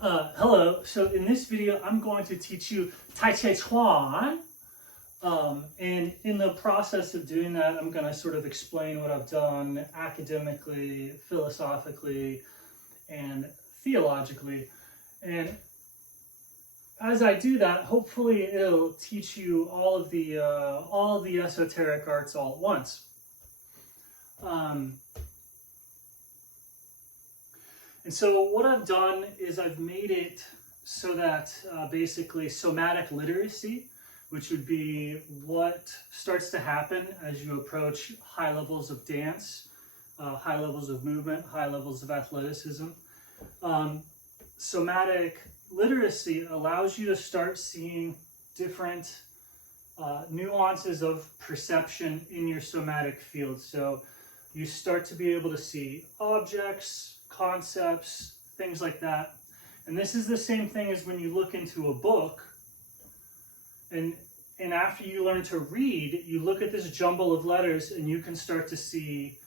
Hello, so in this video I'm going to teach you Tai Chi Chuan, and in the process of doing that I'm going to sort of explain what I've done academically, philosophically, and theologically. And as I do that, hopefully it'll teach you all of the esoteric arts all at once. And so what I've done is I've made it so that basically somatic literacy, which would be what starts to happen as you approach high levels of dance, high levels of movement, high levels of athleticism. Somatic literacy allows you to start seeing different nuances of perception in your somatic field. So you start to be able to see objects, concepts, things like that. And this is the same thing as when you look into a book and after you learn to read, you look at this jumble of letters and you can start to see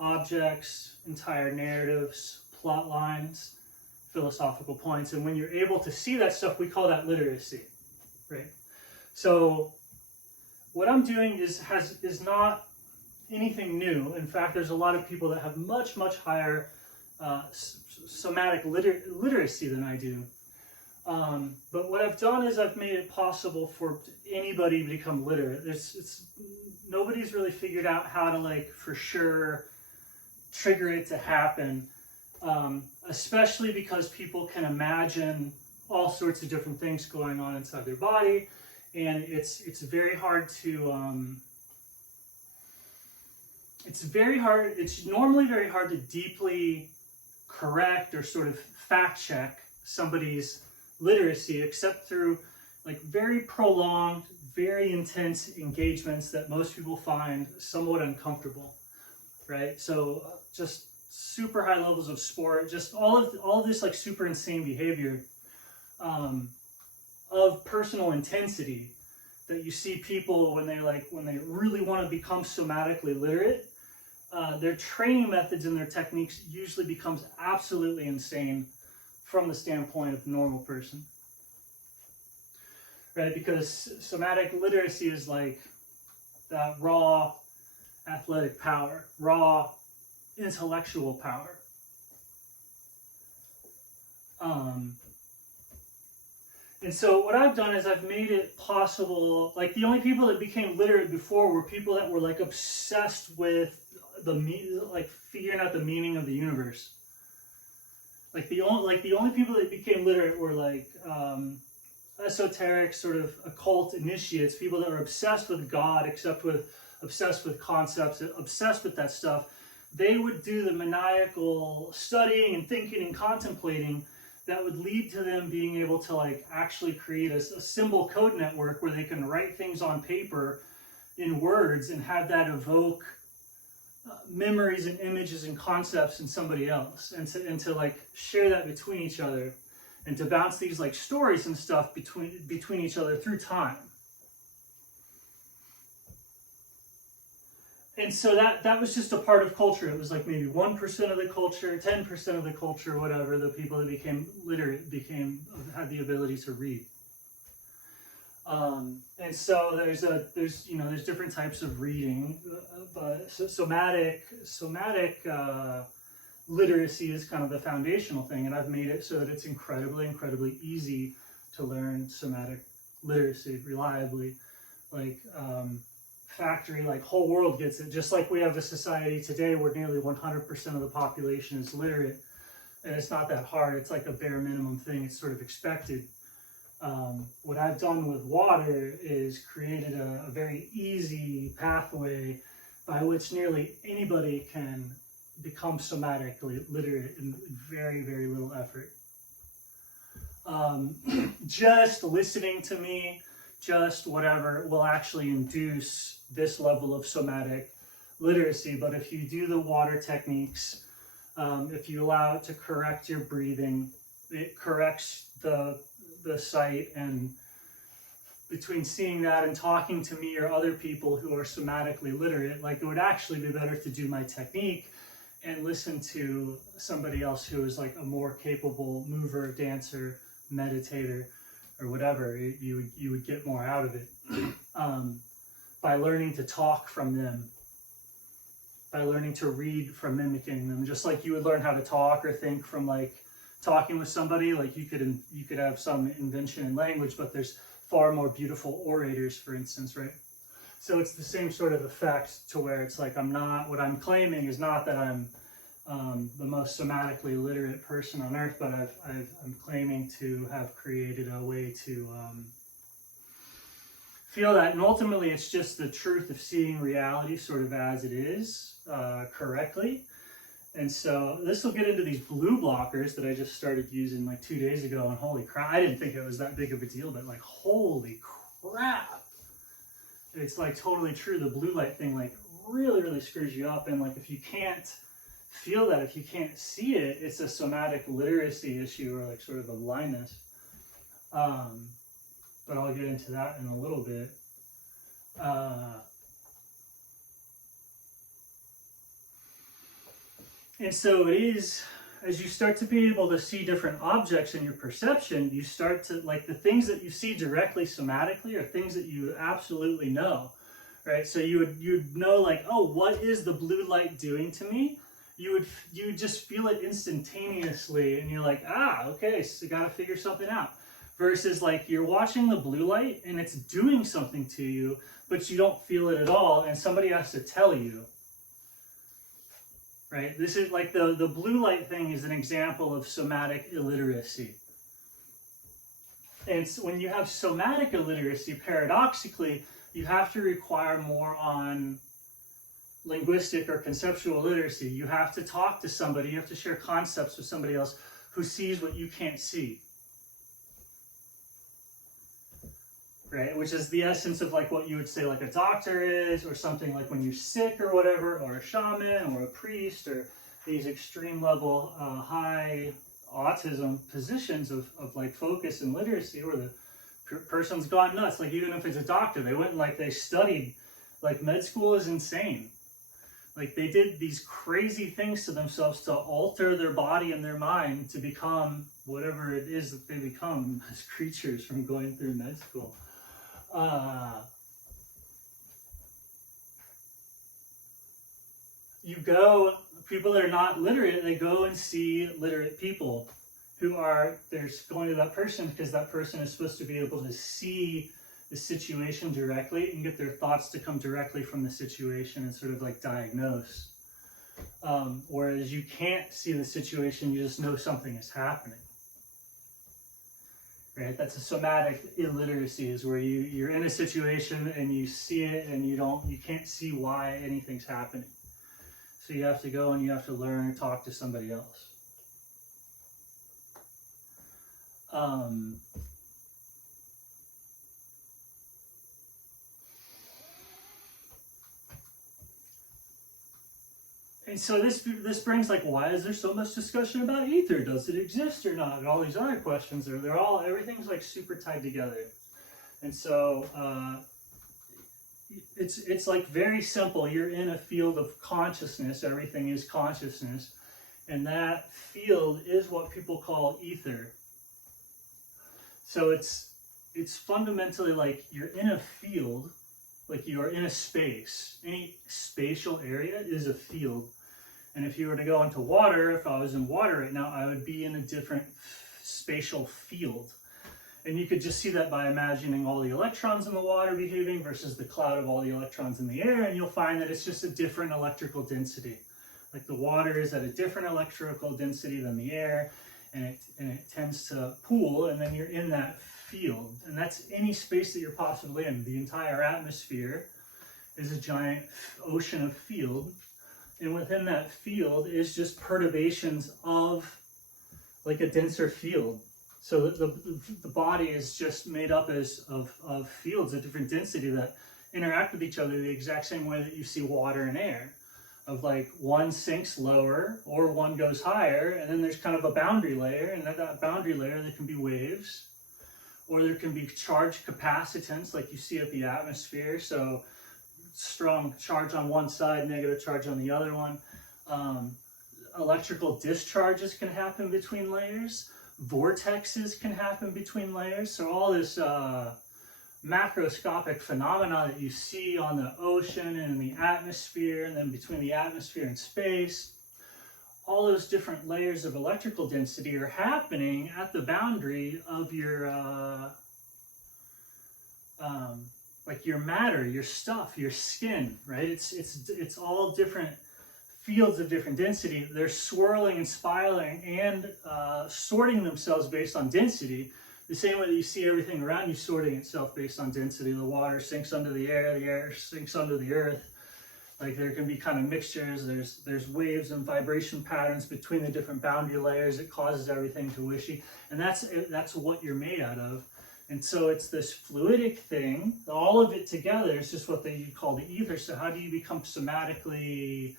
objects, entire narratives, plot lines, philosophical points. And when you're able to see that stuff, we call that literacy, right? So what I'm doing is not anything new. In fact, there's a lot of people that have much higher somatic literacy than I do. But what I've done is I've made it possible for anybody to become literate. Nobody's really figured out how to, like, for sure trigger it to happen, especially because people can imagine all sorts of different things going on inside their body, and it's very hard to it's normally very hard to deeply correct or sort of fact check somebody's literacy, except through like very prolonged, very intense engagements that most people find somewhat uncomfortable, right? So just super high levels of sport, just all of this like super insane behavior of personal intensity that you see people when they really want to become somatically literate. Their training methods and their techniques usually becomes absolutely insane from the standpoint of a normal person, right? Because somatic literacy is like that raw athletic power, raw intellectual power. And so what I've done is I've made it possible, like the only people that became literate before were people that were like obsessed with figuring out the meaning of the universe. Like the only people that became literate were like esoteric sort of occult initiates, people that were obsessed with God, obsessed with concepts, obsessed with that stuff. They would do the maniacal studying and thinking and contemplating that would lead to them being able to like actually create a symbol code network where they can write things on paper in words and have that evoke memories and images and concepts in somebody else, and to like share that between each other, and to bounce these like stories and stuff between each other through time. And so that was just a part of culture. It was like maybe 1% of the culture, 10% of the culture, whatever. The people that became literate had the ability to read. And so there's different types of reading, but somatic literacy is kind of the foundational thing, and I've made it so that it's incredibly easy to learn somatic literacy reliably. Like factory, like whole world gets it. Just like we have a society today where nearly 100% of the population is literate, and it's not that hard. It's like a bare minimum thing. It's sort of expected. What I've done with water is created a very easy pathway by which nearly anybody can become somatically literate in very little effort. Just listening to me, just whatever, will actually induce this level of somatic literacy. But if you do the water techniques, if you allow it to correct your breathing, it corrects the sight, and between seeing that and talking to me or other people who are somatically literate, like it would actually be better to do my technique and listen to somebody else who is like a more capable mover, dancer, meditator, or whatever, you would get more out of it. By learning to talk from them, by learning to read from mimicking them, just like you would learn how to talk or think from like talking with somebody. Like you could have some invention in language, but there's far more beautiful orators, for instance, right? So it's the same sort of effect, to where it's like what I'm claiming is not that I'm the most somatically literate person on earth, but I'm claiming to have created a way to feel that. And ultimately, it's just the truth of seeing reality sort of as it is, correctly. And so this will get into these blue blockers that I just started using like 2 days ago, and holy crap, I didn't think it was that big of a deal, but like holy crap, it's like totally true. The blue light thing like really screws you up, and like if you can't feel that, if you can't see it, it's a somatic literacy issue, or like sort of a blindness. But I'll get into that in a little bit. And so it is, as you start to be able to see different objects in your perception, you start to, like, the things that you see directly somatically are things that you absolutely know, right? So you'd know, like, oh, what is the blue light doing to me? You would just feel it instantaneously, and you're like, okay, so you gotta figure something out. Versus like you're watching the blue light and it's doing something to you, but you don't feel it at all, and somebody has to tell you. Right? This is like the blue light thing is an example of somatic illiteracy. And so when you have somatic illiteracy, paradoxically, you have to require more on linguistic or conceptual literacy. You have to talk to somebody, you have to share concepts with somebody else who sees what you can't see. Right? Which is the essence of like what you would say like a doctor is, or something like when you're sick or whatever, or a shaman or a priest, or these extreme level high autism positions of like focus and literacy, where the person's gone nuts. Like even if it's a doctor, they went and like they studied, like med school is insane. Like they did these crazy things to themselves to alter their body and their mind to become whatever it is that they become as creatures from going through med school. People that are not literate, they go and see literate people who are, they're going to that person because that person is supposed to be able to see the situation directly and get their thoughts to come directly from the situation and sort of like diagnose. Whereas you can't see the situation, you just know something is happening. Right? That's a somatic illiteracy, is where you're in a situation and you see it and you can't see why anything's happening. So you have to go and you have to learn and talk to somebody else. And so this brings like, why is there so much discussion about ether? Does it exist or not? And all these other questions everything's like super tied together. And so it's like very simple. You're in a field of consciousness. Everything is consciousness. And that field is what people call ether. So it's fundamentally like you're in a field, like you are in a space. Any spatial area is a field. And if you were to go into water, if I was in water right now, I would be in a different spatial field. And you could just see that by imagining all the electrons in the water behaving versus the cloud of all the electrons in the air, and you'll find that it's just a different electrical density. Like the water is at a different electrical density than the air, and it tends to pool, and then you're in that field. And that's any space that you're possibly in. The entire atmosphere is a giant ocean of field. And within that field is just perturbations of like a denser field. So the body is just made up of fields of different density that interact with each other the exact same way that you see water and air. Of like one sinks lower or one goes higher, and then there's kind of a boundary layer, and at that boundary layer there can be waves, or there can be charge capacitance like you see at the atmosphere. So strong charge on one side, negative charge on the other one. electrical discharges can happen between layers. Vortexes can happen between layers. So all this macroscopic phenomena that you see on the ocean and in the atmosphere, and then between the atmosphere and space, all those different layers of electrical density are happening at the boundary of your like your matter, your stuff, your skin, right? It's all different fields of different density. They're swirling and spiraling and sorting themselves based on density. The same way that you see everything around you sorting itself based on density. The water sinks under the air sinks under the earth. Like there can be kind of mixtures. There's waves and vibration patterns between the different boundary layers. It causes everything to wishy, and that's what you're made out of. And so it's this fluidic thing. All of it together is just what you call the ether. So how do you become somatically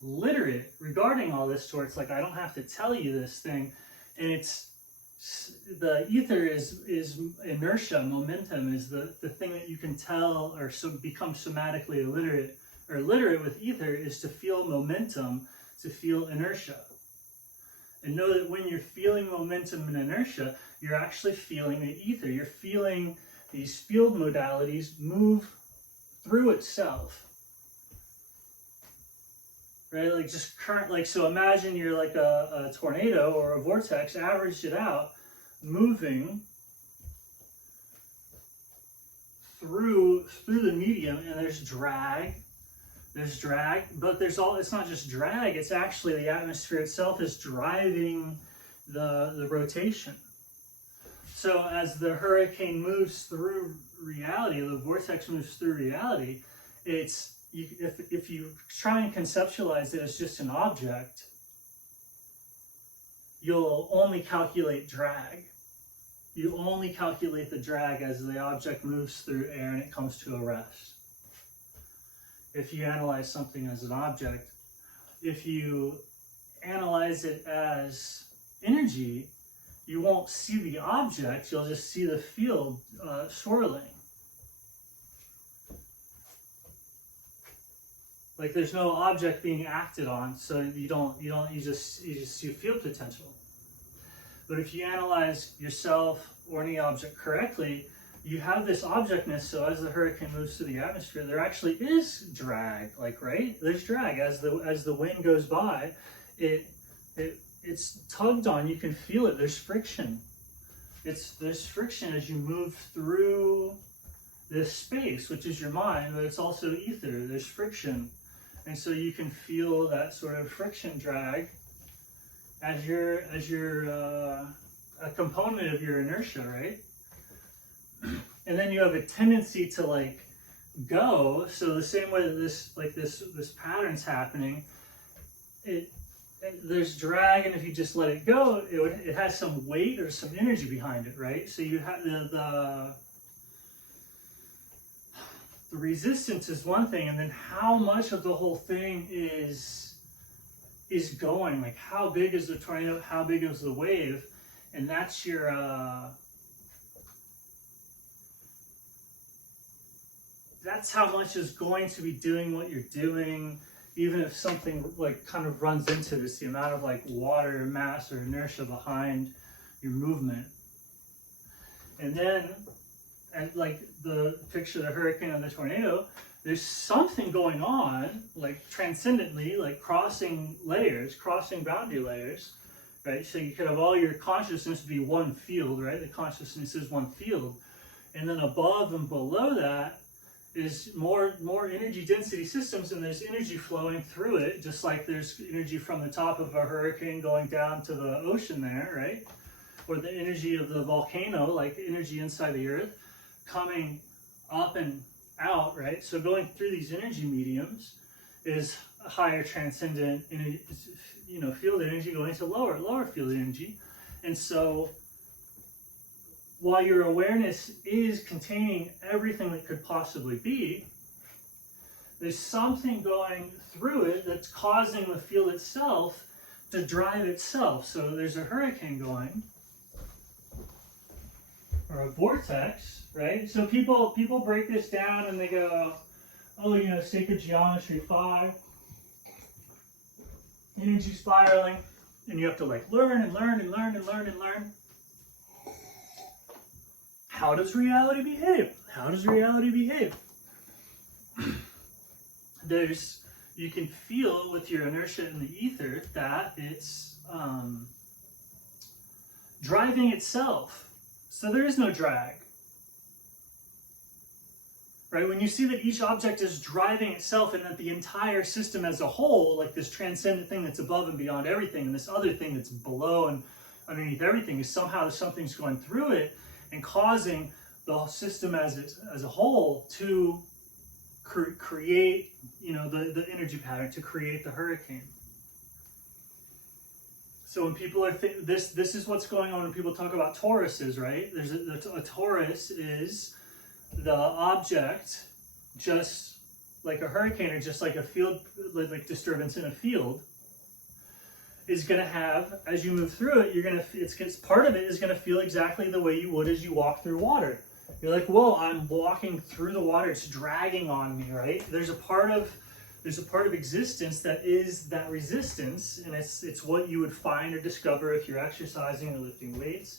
literate regarding all this? Where it's like, I don't have to tell you this thing, and it's the ether is inertia. Momentum is the thing that you can tell or become somatically illiterate or literate with ether is to feel momentum, to feel inertia. And know that when you're feeling momentum and inertia, you're actually feeling the ether. You're feeling these field modalities move through itself. Right? Like just current, like, so imagine you're like a tornado or a vortex, average it out, moving through the medium, and there's drag, but it's not just drag, it's actually the atmosphere itself is driving the rotation. So as the hurricane moves through reality, the vortex moves through reality, if you try and conceptualize it as just an object, you'll only calculate drag. You only calculate the drag as the object moves through air and it comes to a rest. If you analyze something as an object, if you analyze it as energy, you won't see the object, you'll just see the field swirling. Like there's no object being acted on, so you just see field potential. But if you analyze yourself or any object correctly, you have this objectness. So as the hurricane moves through the atmosphere, there actually is drag. Like, right? There's drag as the wind goes by. It's tugged on. You can feel it. There's friction. There's friction as you move through this space, which is your mind, but it's also ether. There's friction. And so you can feel that sort of friction drag as you're a component of your inertia, right? And then you have a tendency to like go. So the same way that this pattern's happening, there's drag, and if you just let it go, it has some weight or some energy behind it, right? So you have the resistance is one thing, and then how much of the whole thing is going, like how big is the tornado, how big is the wave, and that's your that's how much is going to be doing what you're doing, even if something like kind of runs into this, the amount of like water mass or inertia behind your movement. And then, and like the picture of the hurricane and the tornado, there's something going on, like transcendently, like crossing layers, crossing boundary layers, right? So you could have all your consciousness be one field, right? The consciousness is one field. And then above and below that is more energy density systems, and there's energy flowing through it, just like there's energy from the top of a hurricane going down to the ocean there, right? Or the energy of the volcano, like energy inside the earth, coming up and out, right? So going through these energy mediums is a higher transcendent, field energy going to lower field energy. And so while your awareness is containing everything that could possibly be, there's something going through it that's causing the field itself to drive itself. So there's a hurricane going, or a vortex, right? So people break this down and they go, oh, sacred geometry 5. energy spiraling, and you have to like learn and learn and learn and learn and learn. How does reality behave? How does reality behave? You can feel with your inertia in the ether that it's driving itself. So there is no drag. Right? When you see that each object is driving itself and that the entire system as a whole, like this transcendent thing that's above and beyond everything, and this other thing that's below and underneath everything, is somehow something's going through it and causing the system as a whole to create, you know, the energy pattern, to create the hurricane. So when people are this is what's going on when people talk about toruses, right? There's a torus is the object, just like a hurricane or just like a field, like disturbance in a field, is going to have, as you move through it, you're going to, it's part of it is going to feel exactly the way you would as you walk through water. You're like, whoa, I'm walking through the water, it's dragging on me, right? There's a part of existence that is that resistance, and it's what you would find or discover if you're exercising or lifting weights.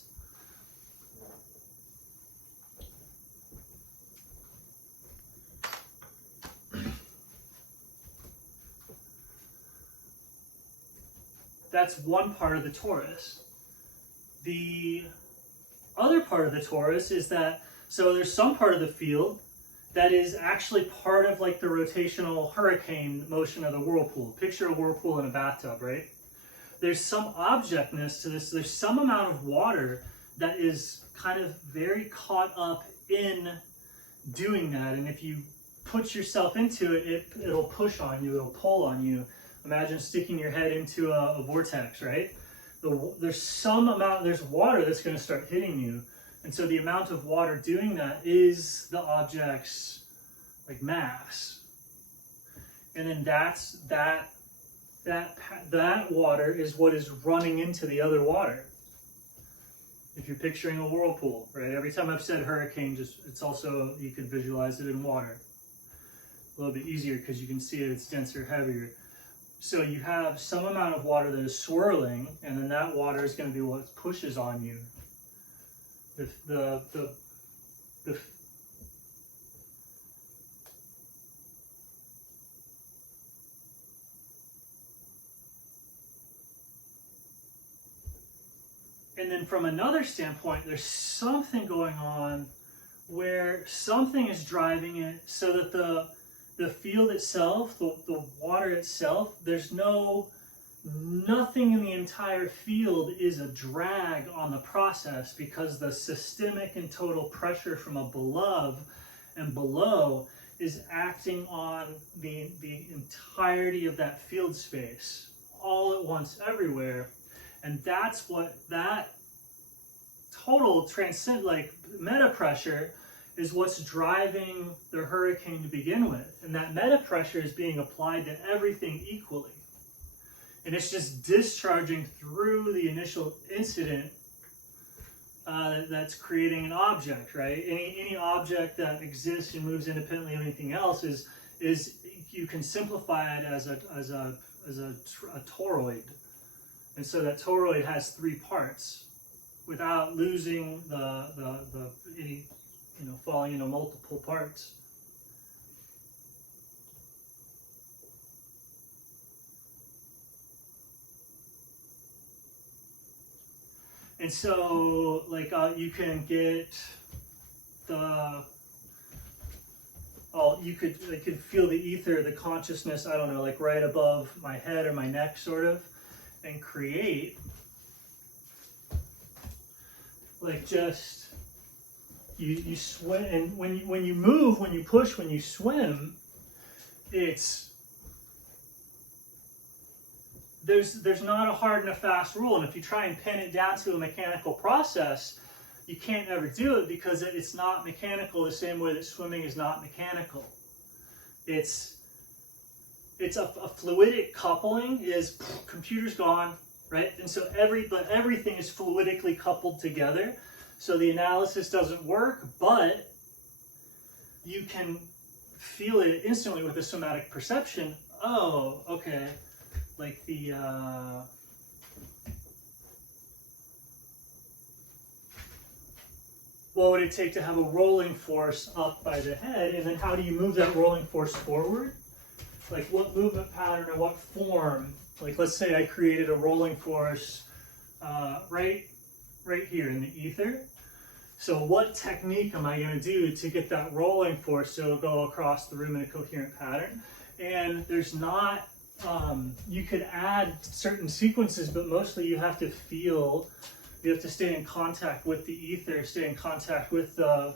That's one part of the torus. The other part of the torus is that, so there's some part of the field that is actually part of like the rotational hurricane motion of the whirlpool. Picture a whirlpool in a bathtub, right? There's some objectness to this. There's some amount of water that is kind of very caught up in doing that. And if you put yourself into it, it'll push on you, it'll pull on you. Imagine sticking your head into a vortex, right? There's some amount, there's water that's going to start hitting you. And so the amount of water doing that is the object's like mass. And then that water is what is running into the other water. If you're picturing a whirlpool, right? Every time I've said hurricane, it's also, you could visualize it in water. A little bit easier because you can see it, it's denser, heavier. So you have some amount of water that is swirling, and then that water is going to be what pushes on you. And then from another standpoint, there's something going on where something is driving it so that the field itself, the water itself, there's nothing in the entire field is a drag on the process, because the systemic and total pressure from above and below is acting on the entirety of that field space all at once everywhere. And that's what that total transcend, like meta pressure, is what's driving the hurricane to begin with. And that meta pressure is being applied to everything equally. And it's just discharging through the initial incident that's creating an object, right? Any object that exists and moves independently of anything else is you can simplify it as a toroid. And so that toroid has three parts without losing any, you know, falling into multiple parts. And so, like, you can get you could feel the ether, the consciousness, I don't know, like right above my head or my neck, sort of, and create, like, just, you swim, and when you move, when you push, when you swim, there's not a hard and a fast rule. And if you try and pin it down to a mechanical process, you can't ever do it, because it's not mechanical the same way that swimming is not mechanical. It's a fluidic coupling, is computer's gone, right? And so everything is fluidically coupled together. So the analysis doesn't work, but you can feel it instantly with a somatic perception. Oh, okay. like the what would it take to have a rolling force up by the head, and then how do you move that rolling force forward? Like what movement pattern or what form? Like let's say I created a rolling force right here in the ether. So what technique am I going to do to get that rolling force to go across the room in a coherent pattern? And there's not, you could add certain sequences, but mostly you have to feel, you have to stay in contact with the ether, stay in contact with the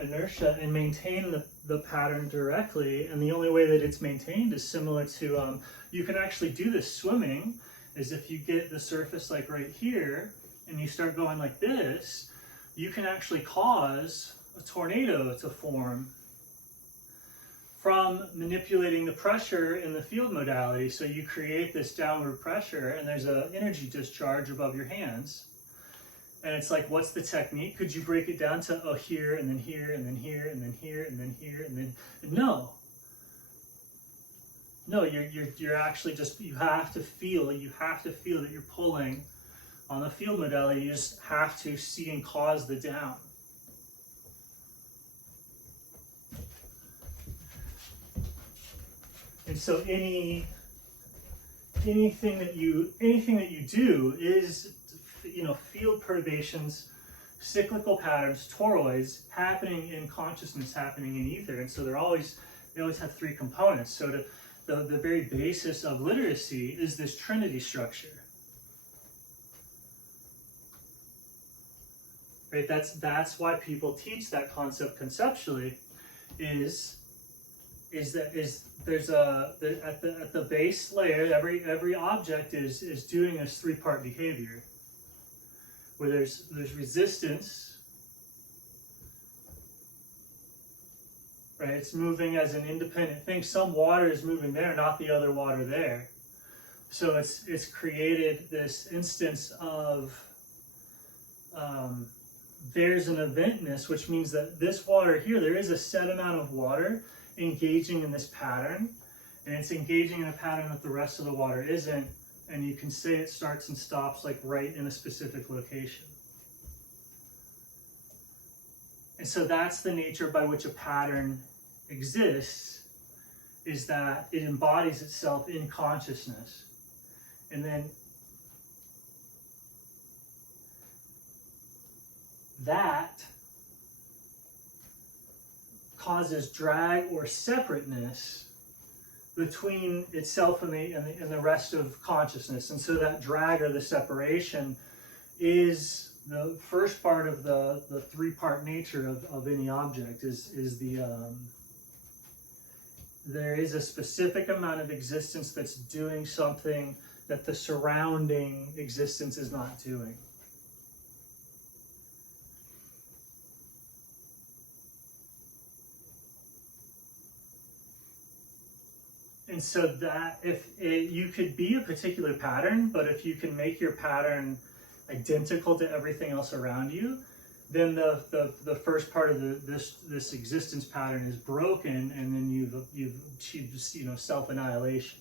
inertia and maintain the pattern directly. And the only way that it's maintained is similar to, you can actually do this swimming, is if you get the surface like right here and you start going like this, you can actually cause a tornado to form from manipulating the pressure in the field modality. So you create this downward pressure and there's an energy discharge above your hands. And it's like, what's the technique? Could you break it down to, oh, here, and then here, and then here, and then here, and then here, and then, no. No, you're actually just, you have to feel that you're pulling on the field modality. You just have to see and cause the down. And so anything that you do is, field perturbations, cyclical patterns, toroids happening in consciousness, happening in ether. And so they always have three components. So the very basis of literacy is this trinity structure. Right? That's why people teach that concept conceptually, is there's at the base layer, every object is doing this three-part behavior, where there's resistance, right? It's moving as an independent thing. Some water is moving there, not the other water there. So it's created this instance of there's an eventness, which means that this water here, there is a set amount of water engaging in this pattern, and it's engaging in a pattern that the rest of the water isn't, and you can say it starts and stops like right in a specific location. And so that's the nature by which a pattern exists, is that it embodies itself in consciousness. And then that causes drag or separateness between itself and the rest of consciousness. And so that drag or the separation is the first part of the three-part nature of any object, is there is a specific amount of existence that's doing something that the surrounding existence is not doing. And so that you could be a particular pattern, but if you can make your pattern identical to everything else around you, then the first part of this existence pattern is broken, and then you've achieved self-annihilation.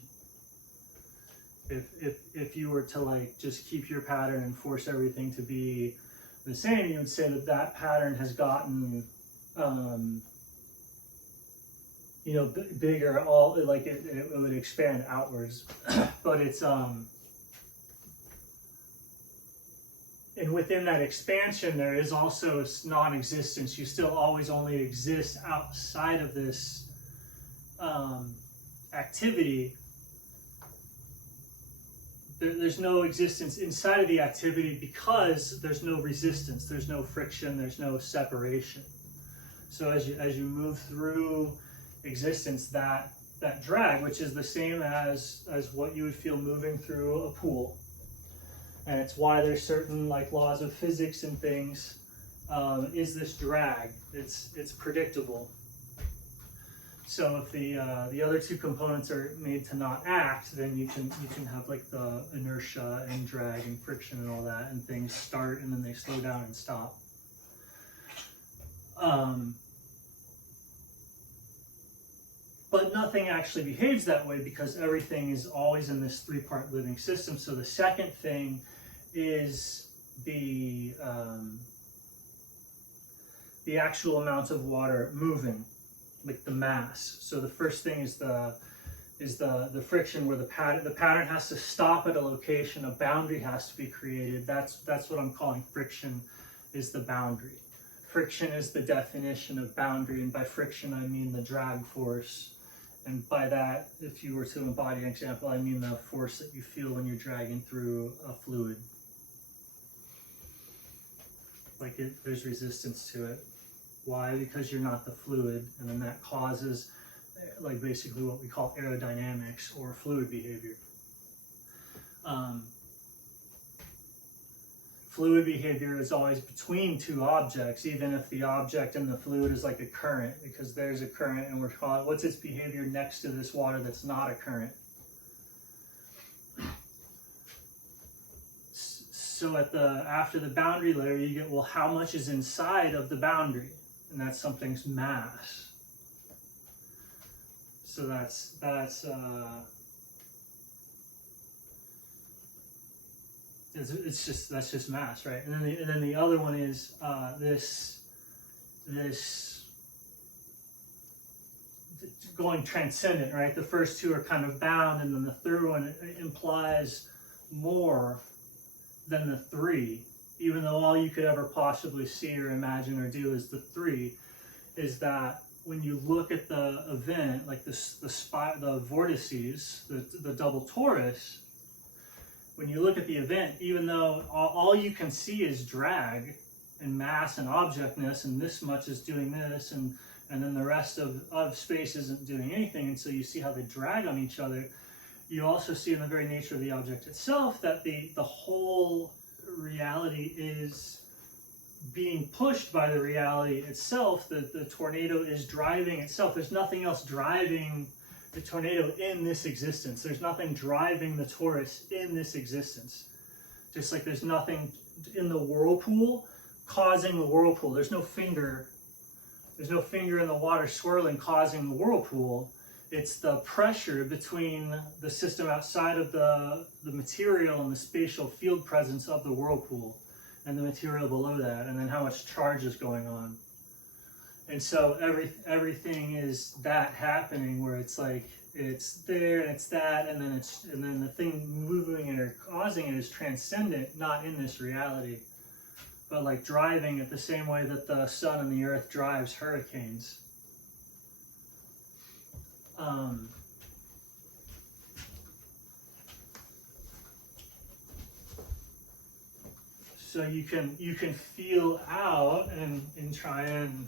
If you were to like just keep your pattern and force everything to be the same, you would say that pattern has gotten bigger, all like it would expand outwards. But it's and within that expansion there is also non-existence. You still always only exist outside of this activity. There's no existence inside of the activity because there's no resistance, there's no friction, there's no separation. So as you move through existence, that drag, which is the same as what you would feel moving through a pool, and it's why there's certain like laws of physics and things, is this drag. It's predictable. So if the other two components are made to not act, then you can have like the inertia and drag and friction and all that, and things start and then they slow down and stop. But nothing actually behaves that way because everything is always in this three-part living system. So the second thing is the actual amount of water moving, like the mass. So the first thing is the friction, where the pattern has to stop at a location, a boundary has to be created. That's what I'm calling friction, is the boundary. Friction is the definition of boundary, and by friction I mean the drag force. And by that, if you were to embody an example, I mean the force that you feel when you're dragging through a fluid. Like there's resistance to it. Why? Because you're not the fluid, and then that causes like basically what we call aerodynamics or fluid behavior. Fluid behavior is always between two objects, even if the object and the fluid is like a current, because there's a current and we're calling, what's its behavior next to this water that's not a current? So after the boundary layer, you get, well, how much is inside of the boundary? And that's something's mass. So that's just mass, right? And then the other one is this going transcendent, right? The first two are kind of bound, and then the third one implies more than the three, even though all you could ever possibly see or imagine or do is the three. Is that when you look at the event, like the vortices, the double torus, when you look at the event, even though all you can see is drag and mass and objectness, and this much is doing this, and then the rest of space isn't doing anything, and so you see how they drag on each other, you also see in the very nature of the object itself that the whole reality is being pushed by the reality itself. The tornado is driving itself. There's nothing else driving the tornado in this existence. There's nothing driving the torus in this existence. Just like there's nothing in the whirlpool causing the whirlpool. There's no finger in the water swirling causing the whirlpool. It's the pressure between the system outside of the material and the spatial field presence of the whirlpool and the material below that, and then how much charge is going on. And so everything is that happening, where it's like it's there and it's that, and then the thing moving it or causing it is transcendent, not in this reality, but like driving it the same way that the sun and the earth drives hurricanes. So you can feel out and try and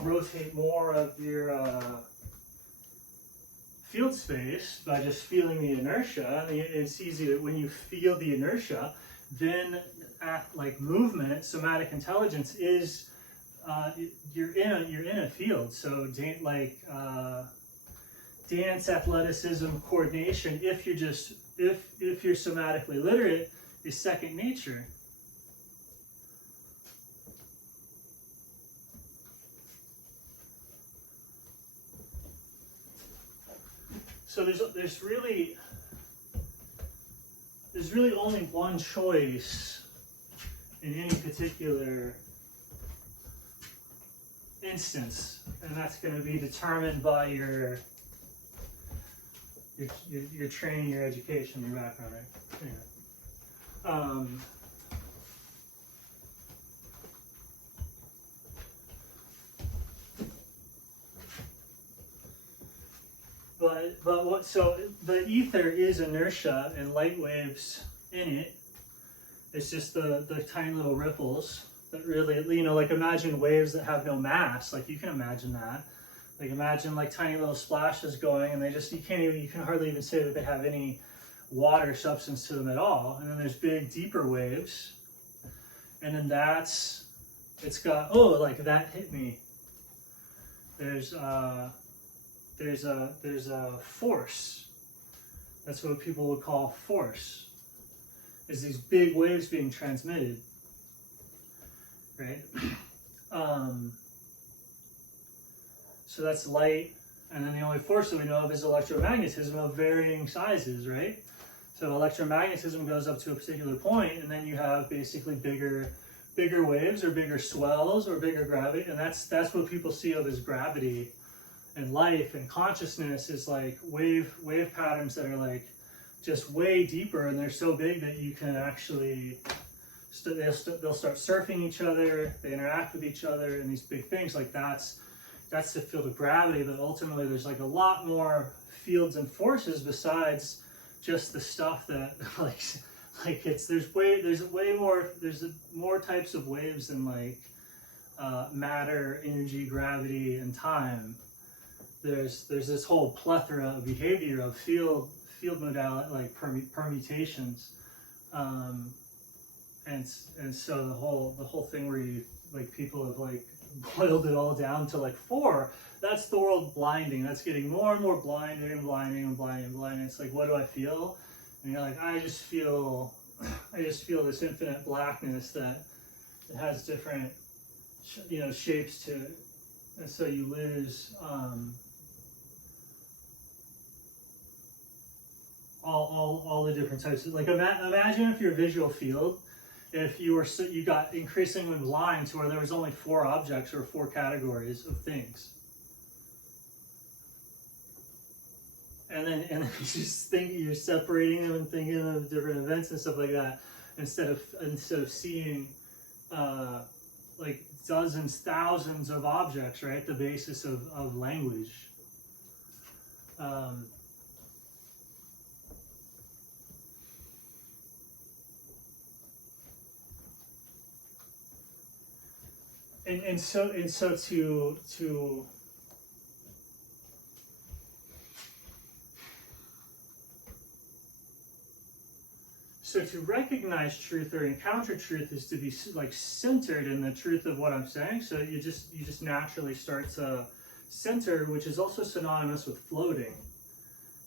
rotate more of your field space by just feeling the inertia. It's easy that when you feel the inertia, then like movement, somatic intelligence is you're in a field. So dance, athleticism, coordination, if you're somatically literate, is second nature. So there's really only one choice in any particular instance, and that's going to be determined by your training, your education, your background, right? Anyway. So the ether is inertia and light waves in it. It's just the tiny little ripples that really, like imagine waves that have no mass. Like you can imagine that. Like imagine like tiny little splashes going, and you can hardly even say that they have any water substance to them at all. And then there's big, deeper waves, and then it's got, like that hit me. There's a force. That's what people would call force. is these big waves being transmitted, right? So that's light, and then the only force that we know of is electromagnetism of varying sizes, right? So electromagnetism goes up to a particular point, and then you have basically bigger waves or bigger swells or bigger gravity, and that's what people see of as gravity. And life and consciousness is like wave patterns that are like just way deeper, and they're so big that you can actually they'll start surfing each other, they interact with each other, and these big things like that's the field of gravity. But ultimately there's like a lot more fields and forces besides just the stuff that there's more types of waves than like matter, energy, gravity, and time. There's this whole plethora of behavior of field modality, like permutations, and so the whole thing where you like people have like boiled it all down to like 4. That's the world blinding. That's getting more and more blinding and blinding and blinding and blinding. It's like, what do I feel? And you're like, I just feel this infinite blackness that it has different, shapes to it. And so you lose all the different types of, like, imagine if your visual field, if you got increasingly blind to where there was only 4 objects or 4 categories of things. And then you just think you're separating them and thinking of different events and stuff like that, instead of seeing like dozens, thousands of objects, right? The basis of language. And so to recognize truth or encounter truth is to be like centered in the truth of what I'm saying. So you just naturally start to center, which is also synonymous with floating,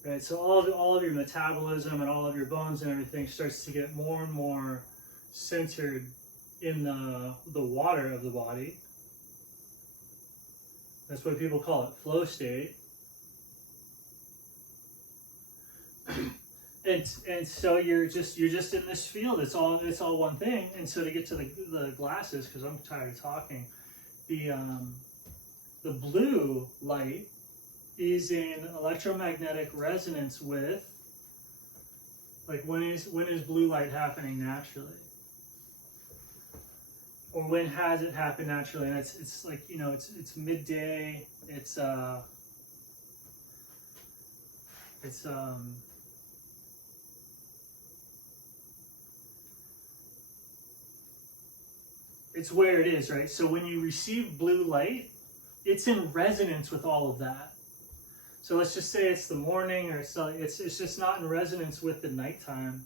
right? So all of your metabolism and all of your bones and everything starts to get more and more centered in the water of the body. That's what people call it, flow state. And so you're just in this field. It's all one thing. And so to get to the glasses, because I'm tired of talking, the blue light is in electromagnetic resonance with, like, when is blue light happening naturally, or when has it happened naturally? And it's like, it's midday. It's where it is, right? So when you receive blue light, it's in resonance with all of that. So let's just say it's the morning, or it's just not in resonance with the nighttime.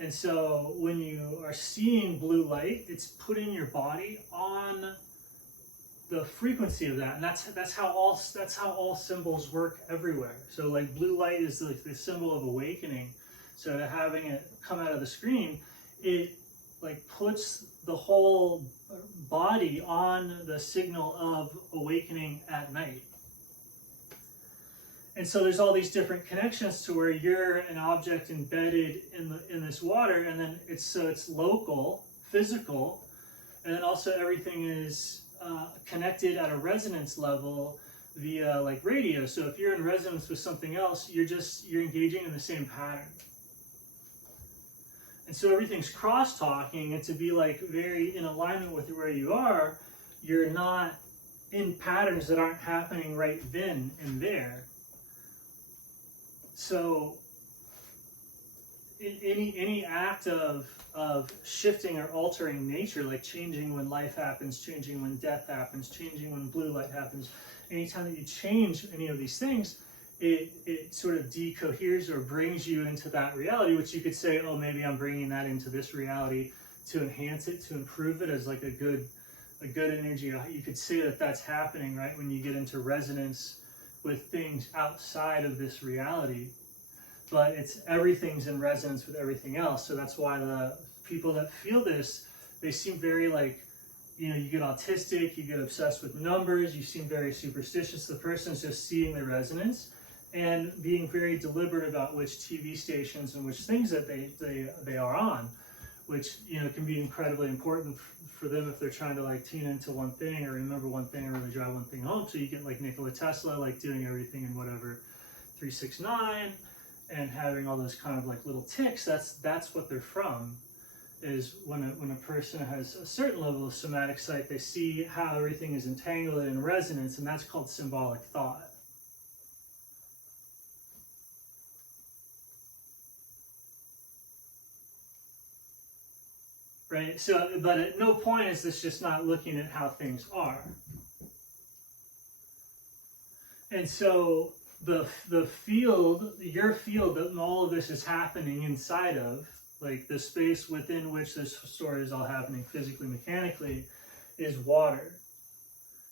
And so when you are seeing blue light, it's putting your body on the frequency of that, and that's how all symbols work everywhere. So like blue light is like the symbol of awakening. So to having it come out of the screen, it like puts the whole body on the signal of awakening at night. And so there's all these different connections to where you're an object embedded in this water, and then it's local, physical, and then also everything is connected at a resonance level via like radio. So if you're in resonance with something else, you're engaging in the same pattern. And so everything's cross-talking, and to be like very in alignment with where you are, you're not in patterns that aren't happening right then and there. So any act of shifting or altering nature, like changing when life happens, changing when death happens, changing when blue light happens, anytime that you change any of these things, it sort of decoheres or brings you into that reality, which you could say, oh, maybe I'm bringing that into this reality to enhance it, to improve it as like a good energy. You could say that that's happening, right, when you get into resonance with things outside of this reality. but everything's in resonance with everything else. So that's why the people that feel this, they seem very like, you know, you get autistic, you get obsessed with numbers, you seem very superstitious. The person's just seeing the resonance and being very deliberate about which TV stations and which things that they are on, which, you know, can be incredibly important for them if they're trying to like tune into one thing or remember one thing or really drive one thing home. So you get like Nikola Tesla, like doing everything in whatever 369 and having all those kind of like little ticks. That's what they're from. Is when a person has a certain level of somatic sight, they see how everything is entangled in resonance, and that's called symbolic thought. Right? So, but at no point is this just not looking at how things are. And so the field, your field that all of this is happening inside of, like the space within which this story is all happening physically, mechanically, is water.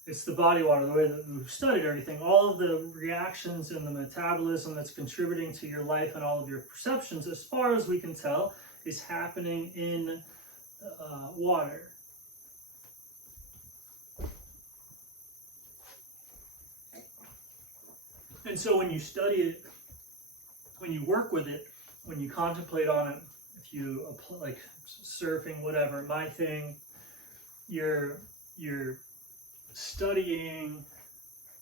It's the body water, the way that we've studied everything. All of the reactions and the metabolism that's contributing to your life and all of your perceptions, as far as we can tell, is happening in water. And so when you study it, when you work with it, when you contemplate on it, if you apply, like surfing, whatever, my thing, you're studying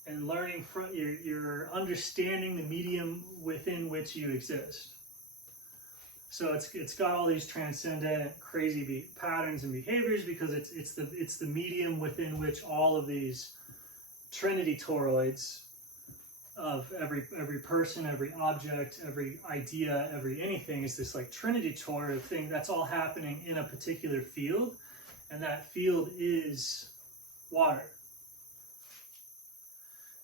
and learning from, you're understanding the medium within which you exist. So it's got all these transcendent, crazy patterns and behaviors because it's the medium within which all of these trinity toroids of every person, every object, every idea, every anything is this like trinity toroid thing that's all happening in a particular field, and that field is water.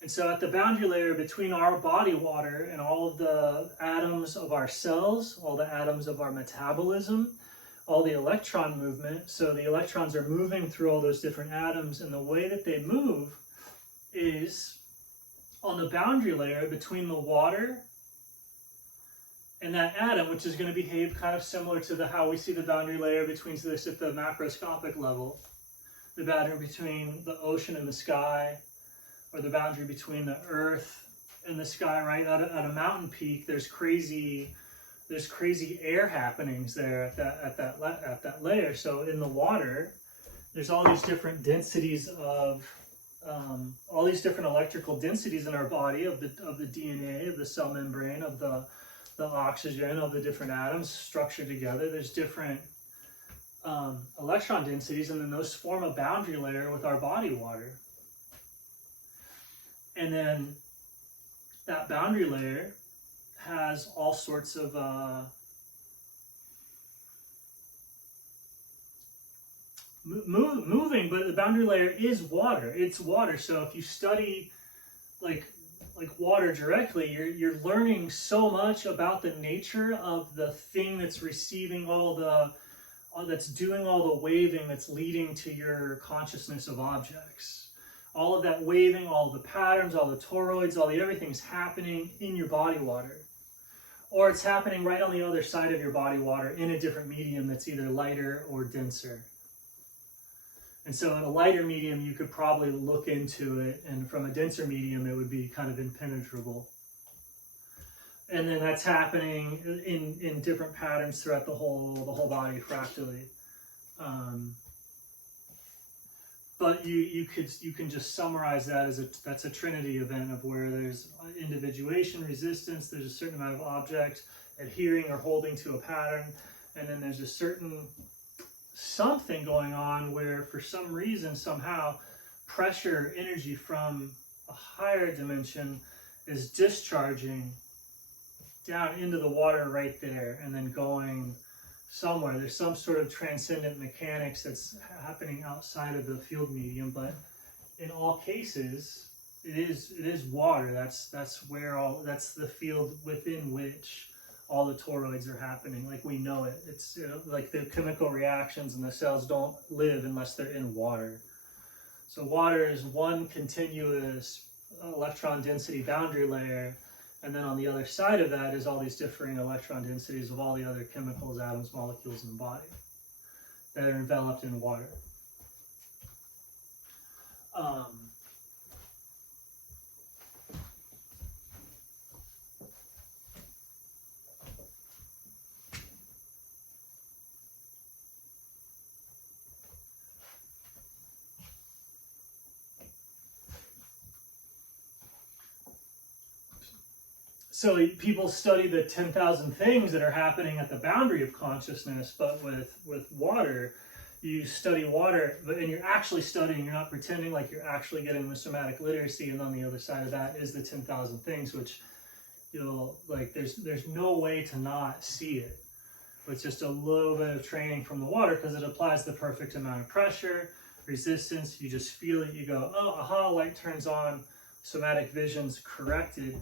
And so at the boundary layer between our body water and all of the atoms of our cells, all the atoms of our metabolism, all the electron movement, so the electrons are moving through all those different atoms, and the way that they move is on the boundary layer between the water and that atom, which is going to behave kind of similar to how we see the boundary layer between this at the macroscopic level, the boundary between the ocean and the sky, or the boundary between the earth and the sky, right? At a mountain peak, there's crazy air happenings there at that layer. So in the water, there's all these different densities of all these different electrical densities in our body of the DNA, of the cell membrane, of the oxygen, of the different atoms structured together. There's different electron densities, and then those form a boundary layer with our body water. And then that boundary layer has all sorts of moving, but the boundary layer is water. It's water. So if you study like water directly, you're learning so much about the nature of the thing that's receiving that's doing all the waving that's leading to your consciousness of objects. All of that waving, all the patterns, all the toroids, all the everything's happening in your body water. Or it's happening right on the other side of your body water in a different medium that's either lighter or denser. And so in a lighter medium, you could probably look into it, and from a denser medium, it would be kind of impenetrable. And then that's happening in different patterns throughout the whole body fractally. But you can just summarize that as that's a trinity event of where there's individuation, resistance, there's a certain amount of object adhering or holding to a pattern, and then there's a certain something going on where for some reason, somehow, pressure, energy from a higher dimension is discharging down into the water right there and then going somewhere. There's some sort of transcendent mechanics that's happening outside of the field medium, but in all cases, it is water. That's the field within which all the toroids are happening. Like we know it. It's like the chemical reactions and the cells don't live unless they're in water. So water is one continuous electron density boundary layer, And then on the other side of that is all these differing electron densities of all the other chemicals, atoms, molecules in the body that are enveloped in water. So people study the 10,000 things that are happening at the boundary of consciousness, but with water, you study water, and you're actually studying, you're not pretending like you're actually getting the somatic literacy, and on the other side of that is the 10,000 things, which you'll, like, there's no way to not see it. With just a little bit of training from the water, because it applies the perfect amount of pressure, resistance, you just feel it, you go, oh, aha, light turns on, somatic vision's corrected.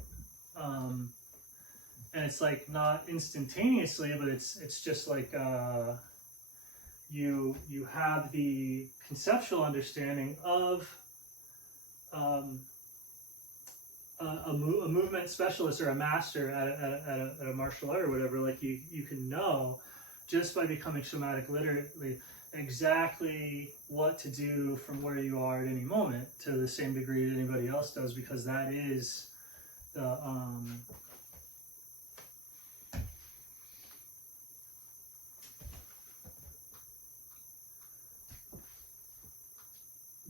And it's like not instantaneously, but it's just like you have the conceptual understanding of a movement specialist or a master at a martial art or whatever. Like you can know just by becoming somatic literate exactly what to do from where you are at any moment to the same degree that anybody else does, because that is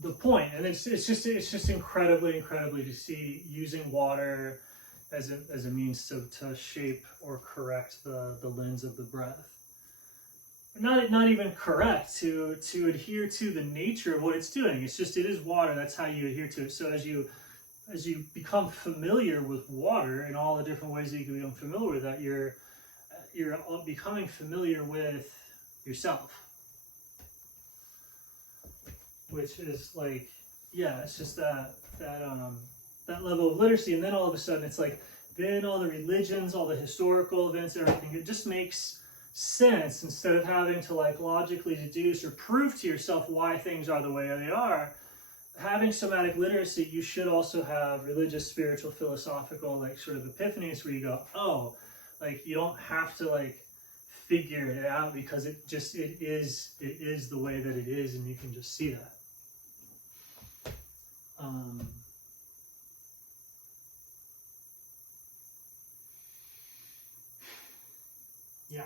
the point. And it's just incredibly to see using water as a means to shape or correct the lens of the breath. Not even correct, to adhere to the nature of what it's doing. It's just, it is water, that's how you adhere to it. So as you become familiar with water and all the different ways that you can become familiar with that, you're becoming familiar with yourself, which is like, yeah, it's just that level of literacy. And then all of a sudden it's like, then all the religions, all the historical events, everything, it just makes sense. Instead of having to like logically deduce or prove to yourself why things are the way they are, having somatic literacy, you should also have religious, spiritual, philosophical, like sort of epiphanies where you go, oh, like you don't have to like figure it out, because it is the way that it is, and you can just see that. Yeah.